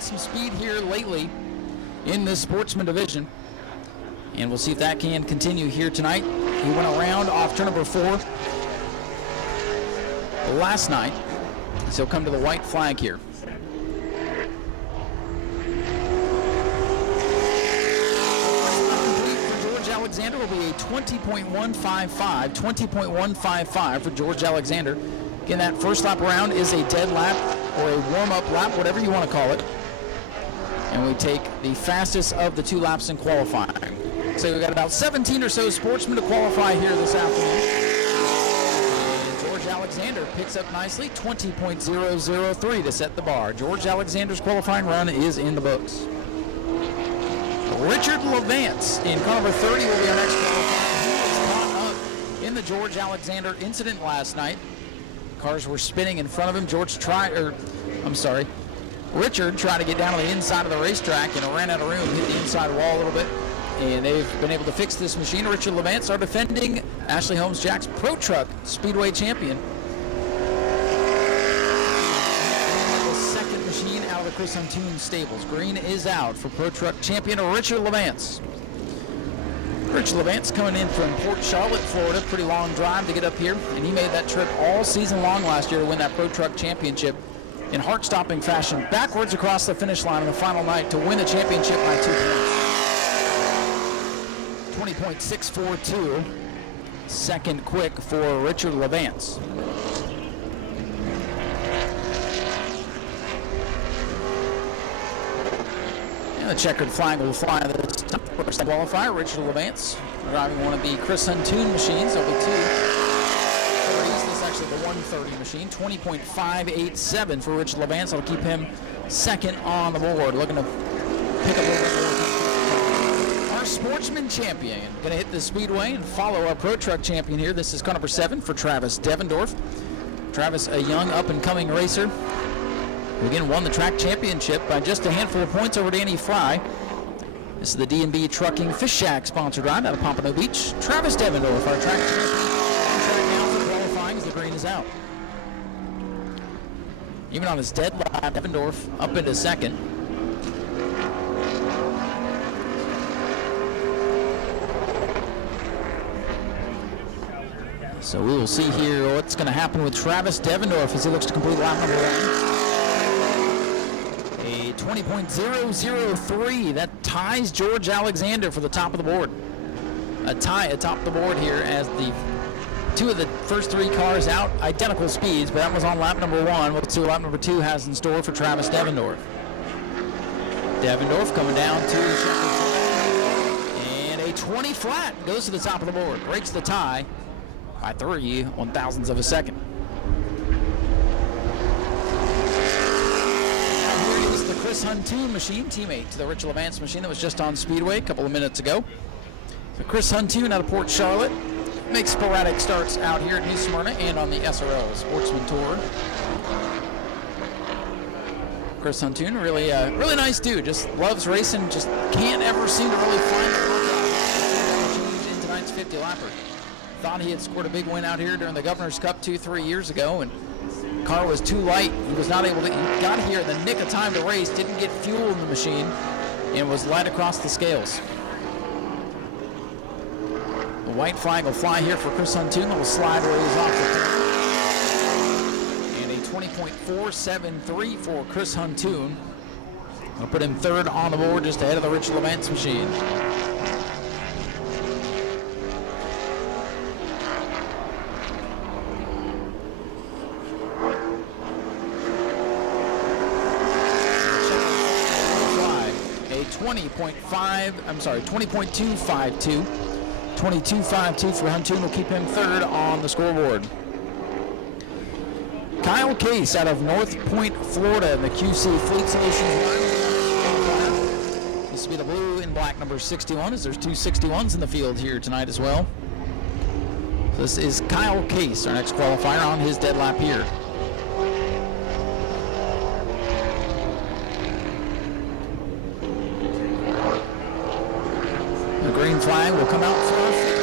had some speed here lately in this Sportsman division, and we'll see if that can continue here tonight. He went around off turn number 4 last night, so he'll come to the white flag here. Alexander will be a 20.155 for George Alexander. Again, that first lap around is a dead lap or a warm-up lap, whatever you want to call it. And we take the fastest of the 2 laps in qualifying. So we've got about 17 or so sportsmen to qualify here this afternoon. And George Alexander picks up nicely, 20.003 to set the bar. George Alexander's qualifying run is in the books. Richard Levance in car number 30 will be our next qualifier. He was caught up in the George Alexander incident last night. Cars were spinning in front of him. Richard tried to get down to the inside of the racetrack and ran out of room, hit the inside wall a little bit, and they've been able to fix this machine. Richard Levance, our defending Ashley Holmes Jack's Pro Truck Speedway champion. Out of the Chris Huntoon stables. Green is out for Pro Truck champion Richard Levance. Richard Levance coming in from Port Charlotte, Florida. Pretty long drive to get up here, and he made that trip all season long last year to win that Pro Truck championship in heart-stopping fashion, backwards across the finish line on the final night to win the championship by 2 points. 20.642. Second quick for Richard Levance. The checkered flag will fly this time. First qualifier, Richard Levance, driving one of the Chris Huntoon machines. There'll be 2 30s. This is actually the 130 machine. 20.587 for Richard Levance. That'll keep him second on the board. Looking to pick up a little bit more. Our Sportsman champion going to hit the Speedway and follow our Pro Truck champion here. This is car number 7 for Travis Devendorf. Travis, a young up-and-coming racer, who again won the track championship by just a handful of points over Danny Fry. This is the D&B Trucking Fish Shack sponsored ride out of Pompano Beach. Travis Devendorf, our track champion, on track now for qualifying as the green is out. Even on his dead lap, Devendorf up into second. So we will see here what's going to happen with Travis Devendorf as he looks to complete lap number 1. 20.003. That ties George Alexander for the top of the board. A tie atop the board here as the 2 of the first 3 cars out, identical speeds, but that was on lap number 1. We'll see what lap number 2 has in store for Travis Devendorf. Devendorf coming down to and a 20 flat goes to the top of the board. Breaks the tie by 3 1/1000ths of a second. Chris Huntoon machine, teammate to the Richard Levance machine that was just on Speedway a couple of minutes ago. So Chris Huntoon out of Port Charlotte makes sporadic starts out here at New Smyrna and on the SRL Sportsman Tour. Chris Huntoon, really nice dude, just loves racing, just can't ever seem to really find the change in tonight's 50 lapper. Thought he had scored a big win out here during the Governor's Cup 2-3 years ago, and car was too light. He was not able to, he got here in the nick of time to race, didn't get fuel in the machine, and was light across the scales. The white flag will fly here for Chris Huntoon. That will slide where he's off the turn. And a 20.473 for Chris Huntoon. I'll put him 3rd on the board, just ahead of the Richard Levance machine. A 20.252. 22.52 for Huntoon will keep him 3rd on the scoreboard. Kyle Case out of North Point, Florida, in the QC Fleet Solutions. This will be the blue and black number 61, as there's 2 61s in the field here tonight as well. So this is Kyle Case, our next qualifier on his dead lap here. The green flag will come out first.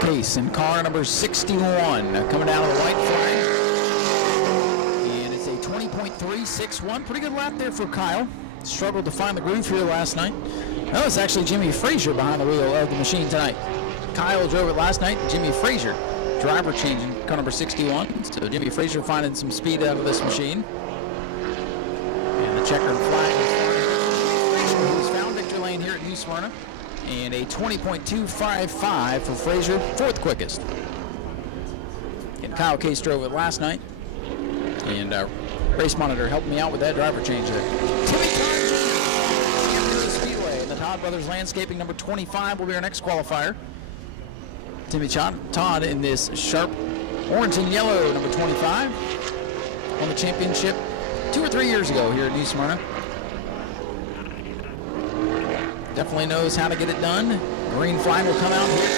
Case in car number 61, coming down to the white flag. And it's a 20.361. Pretty good lap there for Kyle. Struggled to find the groove here last night. That was actually Jimmy Fraser behind the wheel of the machine tonight. Kyle drove it last night. Jimmy Fraser, driver change in car number 61. So Jimmy Fraser finding some speed out of this machine. And the checkered flag who's found victory lane here at New Smyrna. And a 20.255 for Fraser, fourth quickest. And Kyle Case drove it last night. And Race Monitor helped me out with that driver change there. Timmy Todd, Speedway, and the Todd Brothers Landscaping number 25 will be our next qualifier. Timmy Todd in this sharp orange and yellow number 25. Won the championship 2 or 3 years ago here at New Smyrna. Definitely knows how to get it done. Green flag will come out here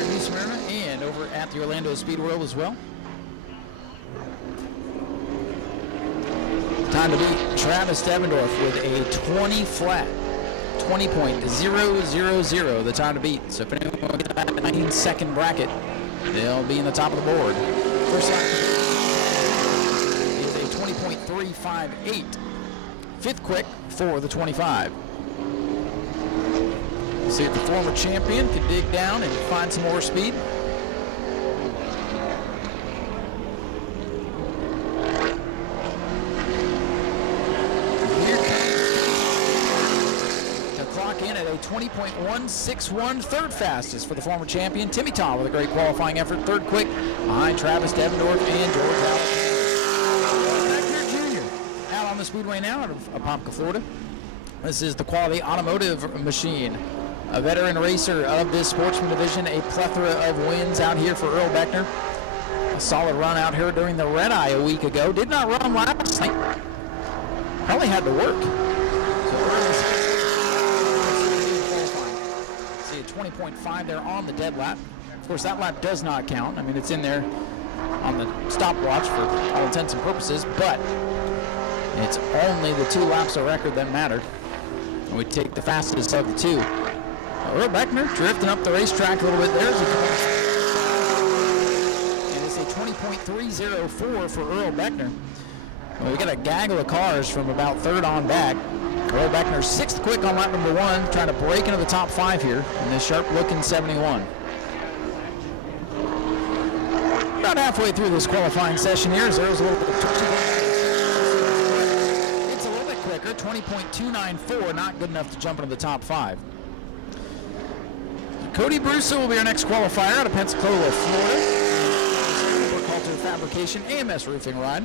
at New Smyrna and over at the Orlando Speed World as well. Time to beat Travis Devendorf with a 20 flat. 20.000, the time to beat. So if anyone will get that 19-second bracket, they'll be in the top of the board. First lap is a 20.358. Fifth quick for the 25. See if the former champion can dig down and find some more speed. Here to clock in at a 20.161, third fastest for the former champion. Timmy Todd with a great qualifying effort. Third quick behind Travis Devendorf and George Alexander Jr. Out on the Speedway now out of Apopka, Florida. This is the Quality Automotive machine. A veteran racer of this Sportsman division, a plethora of wins out here for Earl Beckner. A solid run out here during the Red Eye a week ago. Did not run last night. Probably had to work. So see a 20.5 there on the dead lap. Of course, that lap does not count. I mean, it's in there on the stopwatch for all intents and purposes, but it's only the 2 laps of record that matter. And we take the fastest of the 2. Earl Beckner drifting up the racetrack a little bit there. And it's a 20.304 for Earl Beckner. Well, we got a gaggle of cars from about third on back. Earl Beckner 6th quick on lap number 1, trying to break into the top 5 here in this sharp-looking 71. About halfway through this qualifying session here, as Earl's a little bit it's a little bit quicker, 20.294, not good enough to jump into the top 5. Cody Brusso will be our next qualifier out of Pensacola, Florida. Culture Fabrication AMS roofing ride.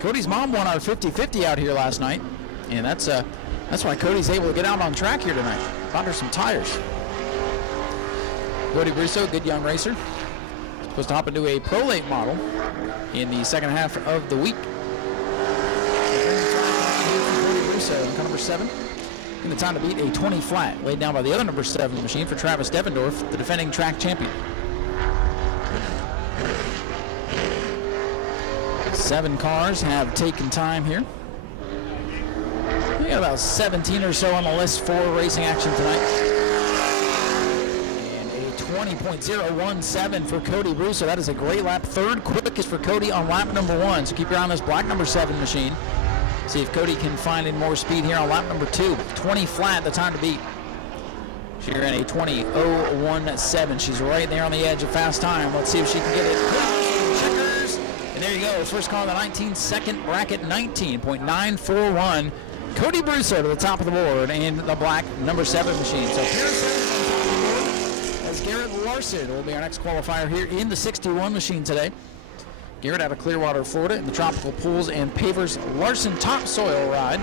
Cody's mom won our 50-50 out here last night, and that's why Cody's able to get out on track here tonight. Found her some tires. Cody Brusso, good young racer. Supposed to hop into a Pro Late model in the second half of the week. Cody Brusso in car number 7. And the time to beat a 20 flat, laid down by the other number 7 machine for Travis Devendorf, the defending track champion. 7 cars have taken time here. We got about 17 or so on the list for racing action tonight. And a 20.017 for Cody Brusso. That is a great lap. Third quickest for Cody on lap number 1. So keep your eye on this black number 7 machine. See if Cody can find any more speed here on lap number 2. 20 flat, the time to beat. She ran a 20.017. She's right there on the edge of fast time. Let's see if she can get it. Checkers. And there you go. First car of the 19-second bracket, 19.941. Cody Brusso to the top of the board and the black number 7 machine. So as Garrett Larson will be our next qualifier here in the 61 machine today. Garrett out of Clearwater, Florida, in the Tropical Pools and Pavers Larson Topsoil ride.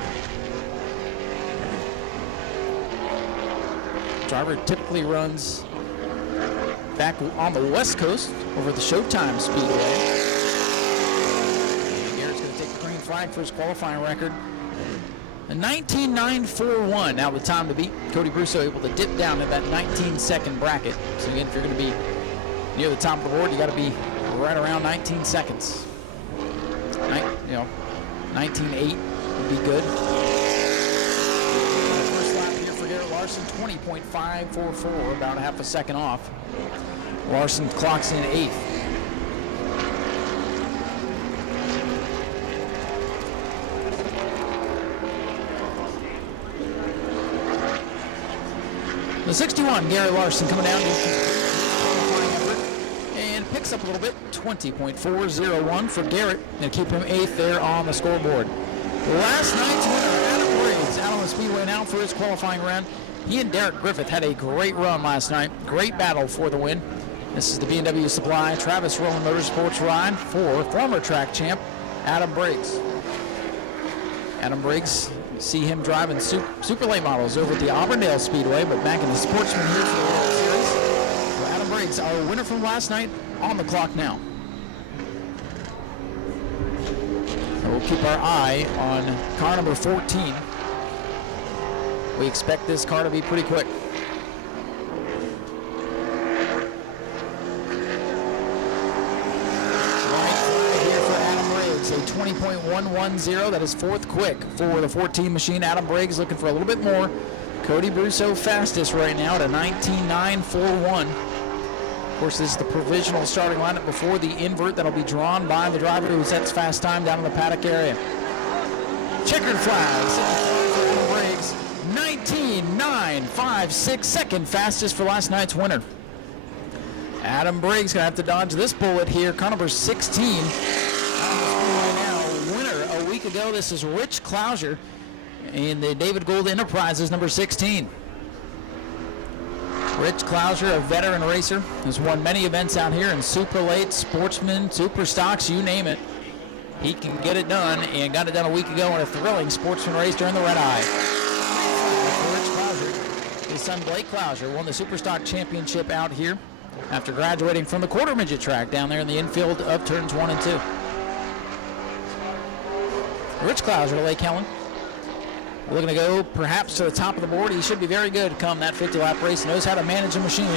Driver typically runs back on the West Coast over at the Showtime Speedway. And Garrett's going to take the green flag for his qualifying record. A 19.941. Now the time to beat. Cody Brusso able to dip down in that 19-second bracket. So again, if you're going to be near the top of the board, you got to be right around 19 seconds. 19.8 would be good. First lap here for Garrett Larson. Larson 20.544, about half a second off. Larson clocks in 8th. The 61, Gary Larson coming down and picks up a little bit, 20.401 for Garrett, and keep him 8th there on the scoreboard. Last night's winner, Adam Briggs, out on the Speedway now for his qualifying round. He and Derek Griffith had a great run last night. Great battle for the win. This is the B&W Supply Travis Rowland Motorsports ride for former track champ Adam Briggs. Adam Briggs, see him driving super late models over at the Auburndale Speedway, but back in the Sportsman here for the World Series. So Adam Briggs, our winner from last night, on the clock now. So we'll keep our eye on car number 14. We expect this car to be pretty quick. Here for Adam Briggs, a 20.110. That is 4th quick for the 14 machine. Adam Briggs looking for a little bit more. Cody Brusso fastest right now at a 19.941. Of course, this is the provisional starting lineup before the invert that'll be drawn by the driver who sets fast time down in the paddock area. Checkered flag, for Adam Briggs, 19.956, second fastest for last night's winner. Adam Briggs gonna have to dodge this bullet here, car number 16. Now, winner a week ago, this is Rich Clouser in the David Gold Enterprises number 16. Rich Clouser, a veteran racer, has won many events out here in Super Late, Sportsman, Super Stocks, you name it. He can get it done, and got it done a week ago in a thrilling Sportsman race during the Red Eye. Rich Clouser, his son Blake Clouser won the Super Stock Championship out here after graduating from the quarter midget track down there in the infield of turns 1 and 2. Rich Clouser to Lake Helen. We're looking to go perhaps to the top of the board. He should be very good come that 50-lap race. Knows how to manage a machine.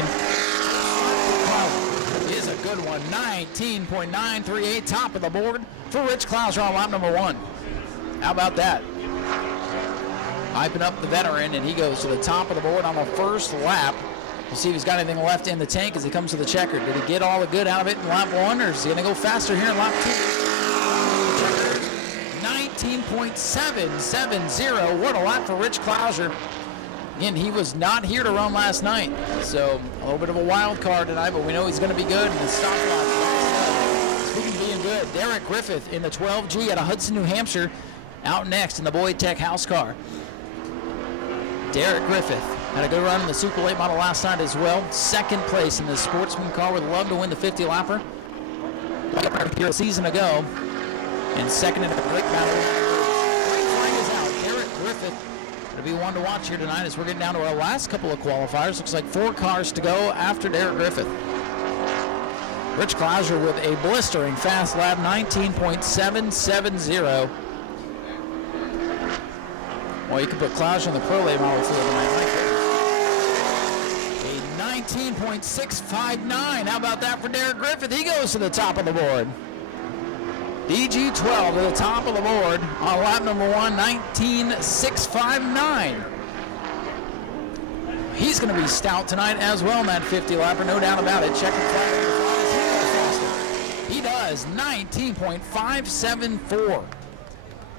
Is a good one. 19.938, top of the board for Rich Clouser on lap number 1. How about that? Hyping up the veteran, and he goes to the top of the board on the first lap. We'll see if he's got anything left in the tank as he comes to the checkered. Did he get all the good out of it in lap 1, or is he going to go faster here in lap 2? 19.770. What a lap for Rich Clouser. Again, he was not here to run last night, so a little bit of a wild card tonight, but we know he's going to be good. And the stop block, speaking of being good, Derek Griffith in the 12G out of Hudson, New Hampshire, out next in the Boyd Tech house car. Derek Griffith had a good run in the Super Late model last night as well. 2nd place in the Sportsman car. Would love to win the 50-lapper. Here a season ago. And 2nd in the great battle. Great flag is out. Derek Griffith will be one to watch here tonight as we're getting down to our last couple of qualifiers. Looks like 4 cars to go after Derek Griffith. Rich Clouser with a blistering fast lap, 19.770. Well, you can put Clouser in the Pro Late model field tonight. A 19.659. How about that for Derek Griffith? He goes to the top of the board. DG12 to the top of the board on lap number 1, 19.659. He's going to be stout tonight as well in that 50-lapper, no doubt about it. Check the flag. He does, 19.574.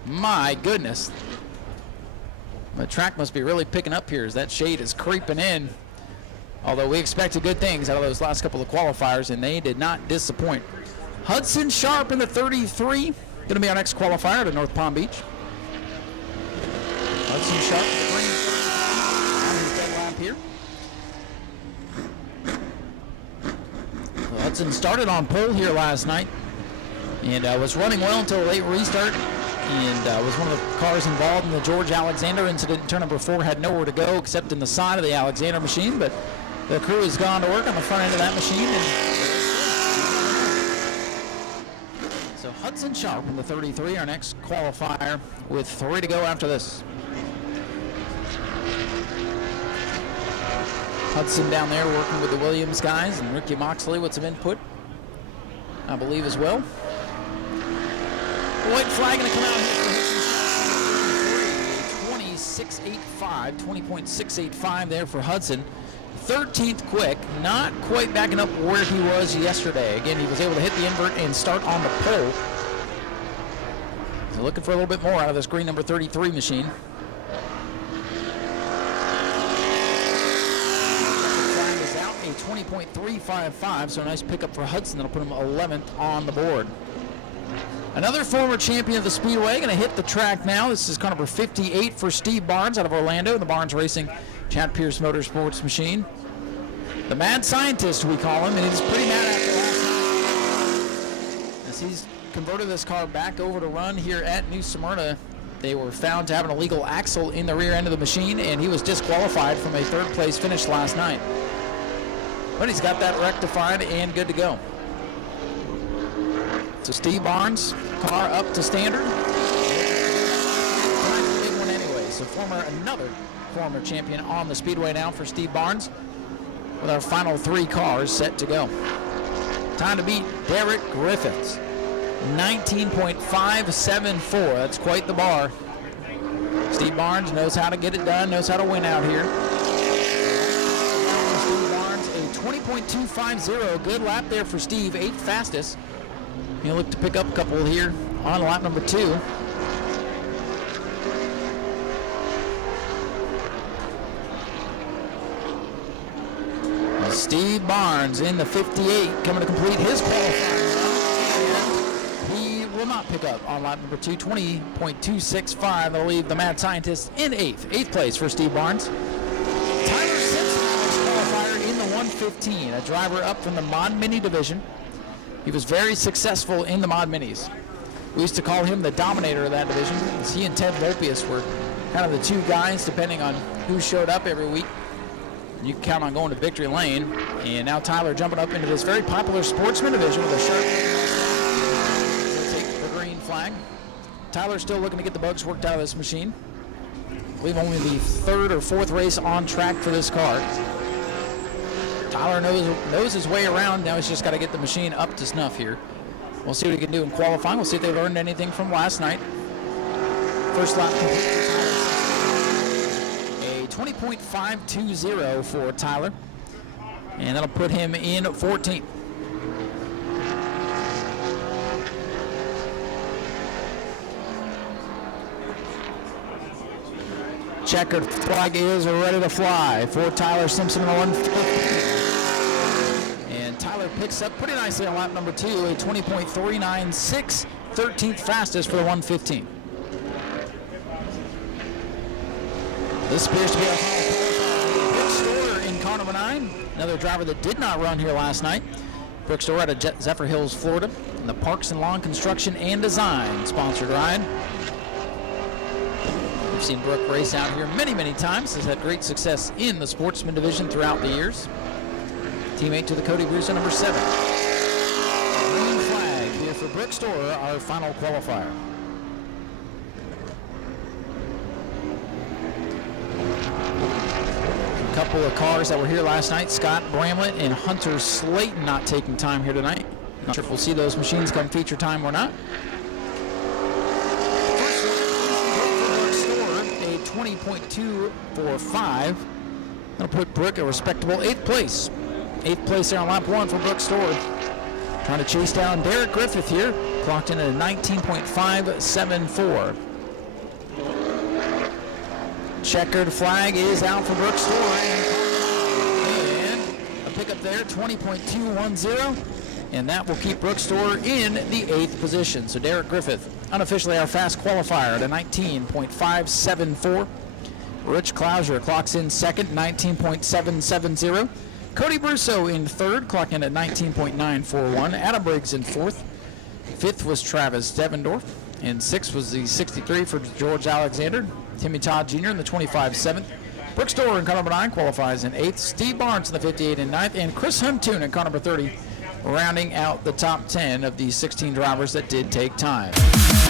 My goodness. The track must be really picking up here as that shade is creeping in. Although we expected good things out of those last couple of qualifiers, and they did not disappoint. Hudson Sharp in the 33, going to be our next qualifier to North Palm Beach. Hudson Sharp on his dead lap here. Well, Hudson started on pole here last night and was running well until a late restart, and was one of the cars involved in the George Alexander incident in turn number 4. Had nowhere to go except in the side of the Alexander machine, but the crew has gone to work on the front end of that machine. So Hudson Sharp in the 33, our next qualifier, with 3 to go after this. Hudson down there working with the Williams guys, and Ricky Moxley with some input, I believe, as well. White flag going to come out here for Hudson Sharp. 20.685. 20.685 there for Hudson. 13th quick, not quite backing up where he was yesterday. Again, he was able to hit the invert and start on the pole. So looking for a little bit more out of this green number 33 machine. Is out a 20.355, so a nice pickup for Hudson. That'll put him 11th on the board. Another former champion of the Speedway going to hit the track now. This is car number 58 for Steve Barnes out of Orlando, the Barnes Racing Chad Pierce Motorsports machine. The mad scientist, we call him, and he's pretty mad after last night, as he's converted this car back over to run here at New Smyrna. They were found to have an illegal axle in the rear end of the machine, and he was disqualified from a third place finish last night. But he's got that rectified and good to go. So Steve Barnes, car up to standard. Big one anyway. So another former champion on the Speedway now for Steve Barnes, with our final 3 cars set to go. Time to beat Derek Griffiths. 19.574. That's quite the bar. Steve Barnes knows how to get it done, knows how to win out here. Steve Barnes, a 20.250. Good lap there for Steve, 8th fastest. He'll look to pick up a couple here on lap number 2. Steve Barnes in the 58, coming to complete his qualifying run. He will not pick up on lap number 2, 20.265. They'll leave the mad scientist in 8th place for Steve Barnes. Tyler Simpson, qualifier in the 115, a driver up from the Mod Mini division. He was very successful in the Mod Minis. We used to call him the dominator of that division, as he and Ted Volpius were kind of the 2 guys, depending on who showed up every week. You can count on going to victory lane. And now Tyler jumping up into this very popular Sportsman division with a sharp take the green flag. Tyler's still looking to get the bugs worked out of this machine. I believe only the 3rd or 4th race on track for this car. Tyler knows his way around. Now he's just got to get the machine up to snuff here. We'll see what he can do in qualifying. We'll see if they learned anything from last night. First lap complete. 20.520 for Tyler, and that'll put him in 14th. Checkered flag is ready to fly for Tyler Simpson in the 150. And Tyler picks up pretty nicely on lap number 2, a 20.396, 13th fastest for the 115. This appears to be our final Brooks Storer in car number 9. Another driver that did not run here last night. Brooks Storer out of Zephyr Hills, Florida, in the Parks and Lawn Construction and Design sponsored ride. We've seen Brooke race out here many, many times. Has had great success in the Sportsman division throughout the years. Teammate to the Cody Brusso, number 7. Green flag here for Brooks Storer, our final qualifier. Couple of cars that were here last night. Scott Bramlett and Hunter Slayton not taking time here tonight. Not sure if we'll see those machines come feature time or not. First one, a 20.245. That'll put Brooke a respectable 8th place. 8th place there on lap 1 for Brooke Storer. Trying to chase down Derek Griffith here. Clocked in at a 19.574. Checkered flag is out for Brooks Storer, and a pickup there, 20.210, and that will keep Brooks Storer in the 8th position. So Derek Griffith, unofficially our fast qualifier at a 19.574. Rich Clouser clocks in 2nd, 19.770. Cody Brusso in 3rd, clocking in at 19.941. Adam Briggs in 4th. 5th was Travis Devendorf, and 6th was the 63 for George Alexander. Timmy Todd Jr. in the 25-7th. Brooks Storer in car number 9 qualifies in 8th. Steve Barnes in the 58 and 9th. And Chris Huntoon in car number 30, rounding out the top 10 of the 16 drivers that did take time.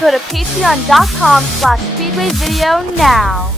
Go to patreon.com/Speedway Video now.